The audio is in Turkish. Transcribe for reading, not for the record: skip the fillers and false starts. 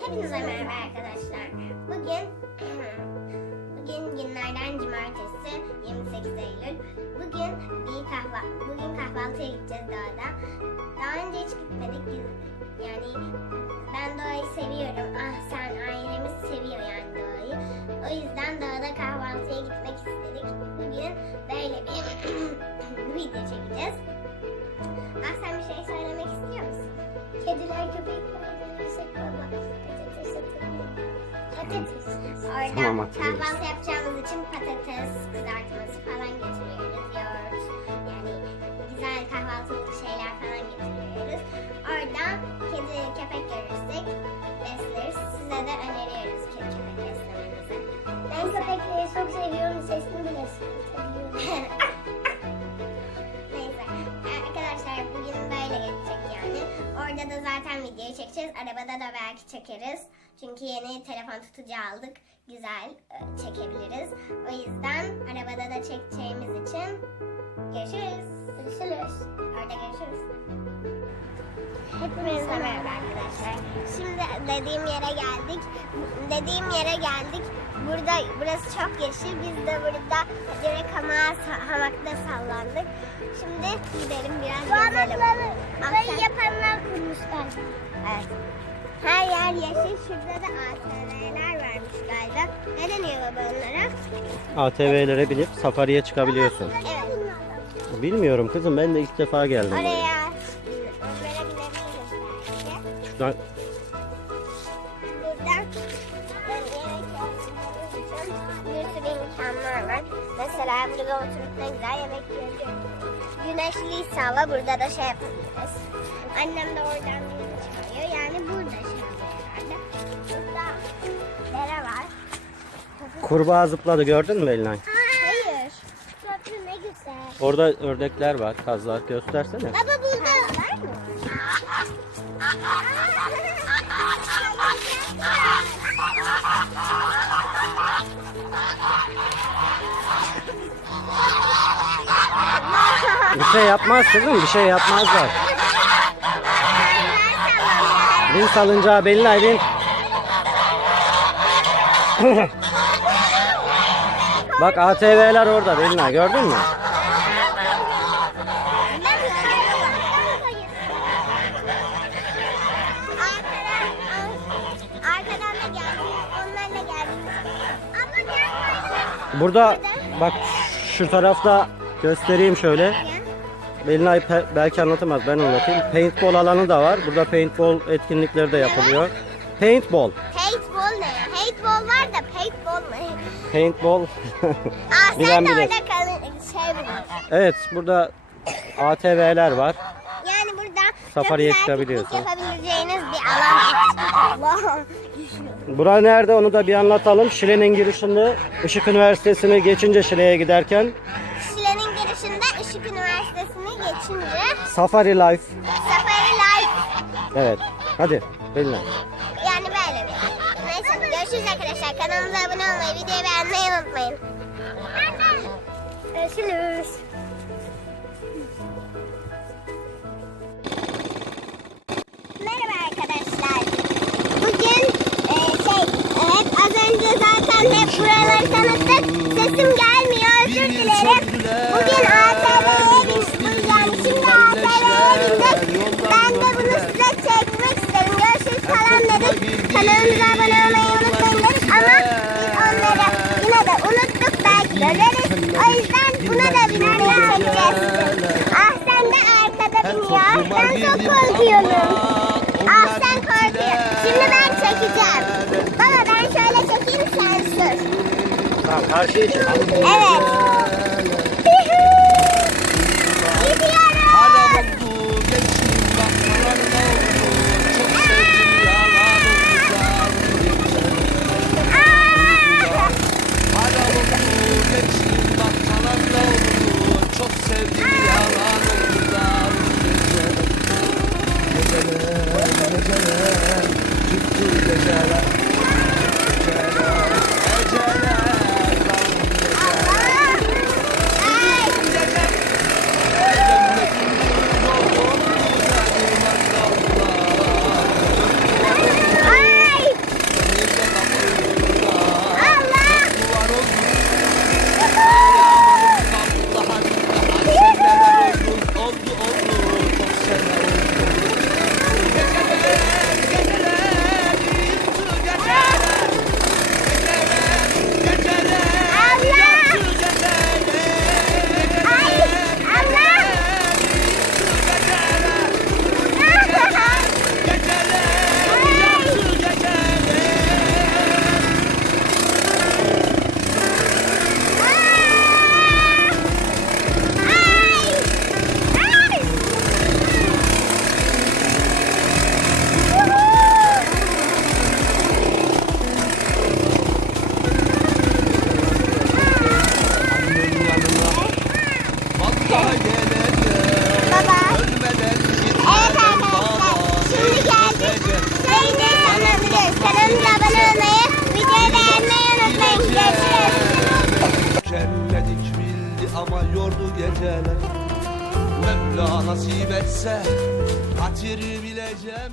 Hepinize merhaba arkadaşlar. Bugün günlerden cumartesi 28 Eylül. Bugün kahvaltıya gideceğiz Doğa'da. Daha önce hiç gitmedik. Yani ben Doğa'yı seviyorum. Sen ailemiz seviyor yani Doğa'yı. O yüzden Doğa'da kahvaltıya gitmek istedik. Bugün böyle bir video çekeceğiz. Sen bir şey söylemek istiyor musun? Kediler, köpekler gelirsek baba patates. Orada Tamam, kahvaltı yapacağımız için patates kızartması falan getiriyoruz. Yoğurt, yani güzel kahvaltılık şeyler falan getiriyoruz. Oradan kedi, köpek görürsek besleriz. Size de öneriyoruz kedi, köpek beslemenizi. Ben köpekleri çok seviyorum. Sesini bile seviyorum. Neyse. Arkadaşlar bugün böyle geçecek yani. Orada da zaten videoyu çekeceğiz. Arabada da belki çekeriz. Çünkü yeni telefon tutucu aldık. Güzel çekebiliriz. O yüzden arabada da çekeceğimiz için görüşürüz. Görüşürüz. Orada görüşürüz. Hepinize merhaba arkadaşlar. Şimdi dediğim yere geldik. Burası çok yeşil. Biz de burada direkt hamakta sallandık. Şimdi gidelim biraz gezelim. Burayı yapanlar kurmuşlar. Evet. Her yer yeşil. Şurada da ATV'ler varmış galiba. Ne deniyor baba onlara? ATV'lere binip safariye çıkabiliyorsun. Evet. Bilmiyorum kızım, ben de ilk defa geldim buraya. Onlara binebiliriz belki. Şuradan Buradan yemek yaptığımız için bir sürü imkanlar var. Mesela burada oturup ne güzel yemek yiyebiliriz. Güneşliyse hava burada da şey yapabiliriz. Annem de oradan birini çıkarıyor. Yani burada şey oluyor herhalde. Burada dere var. kurbağa zıpladı, gördün mü Elinay? Hayır. Köprü ne güzel. Orada ördekler var, kazlar, göstersene. Baba burada. Var mı? Bir şey yapmaz kızım, bir şey yapmazlar. Bin salıncağı Belinay, bin. Bak ATV'ler orada Belinay, gördün mü? Arkadan da geldim. Onlarla geldim. Abla gel. Burada bak, şu tarafta göstereyim şöyle. Belinay belki anlatamaz, ben anlatayım. Paintball alanı da var. Burada paintball etkinlikleri de yapılıyor. Paintball. Paintball ne ya? Paintball var da paintball ne? Paintball. Sen Bilen de bilir. orada şey bulmuş. Evet, burada ATV'ler var. Yani burada Safariye çok güzel piknik çıkabiliyorsun. yapabileceğiniz bir alan. Allah. Bura nerede, onu da bir anlatalım. Şile'nin girişinde, Işık Üniversitesi'ni geçince Şile'ye giderken Şile'nin girişinde Işık Üniversitesi'ni geçince Safari Life. Safari Life. Evet, hadi Belinay. Yani böyle bir. Neyse görüşürüz arkadaşlar. Kanalımıza abone olmayı, videoyu beğenmeyi unutmayın. Görüşürüz. Merhaba arkadaşlar. Bugün hep az önce zaten hep buraları tanıttık. Sesim gelmiyor, özür dilerim. Bugün ATV'ye bindik. Yani şimdi ATV'ye bindik. Ben de bunu size çekmek istedim. Görüşürüz falan dedik. Kanalımıza abone olmayı unutmayın dedik. Ama biz onları yine de unuttuk. Belki döneriz. O yüzden buna da binmeye çekeceğiz. Sen de arkada biniyor. Ben çok korkuyorum. Sen korkuyor. Şimdi ben çekeceğim. Baba ben şöyle çekeyim, sen sür. Tamam, karşıya çek. Evet. Gidiyoruz. Çok sevdim yalan oldular. Geceler, tuttu geceler. Ay! ama yordu geceler. Mevla nasip etse hatiri bileceğim.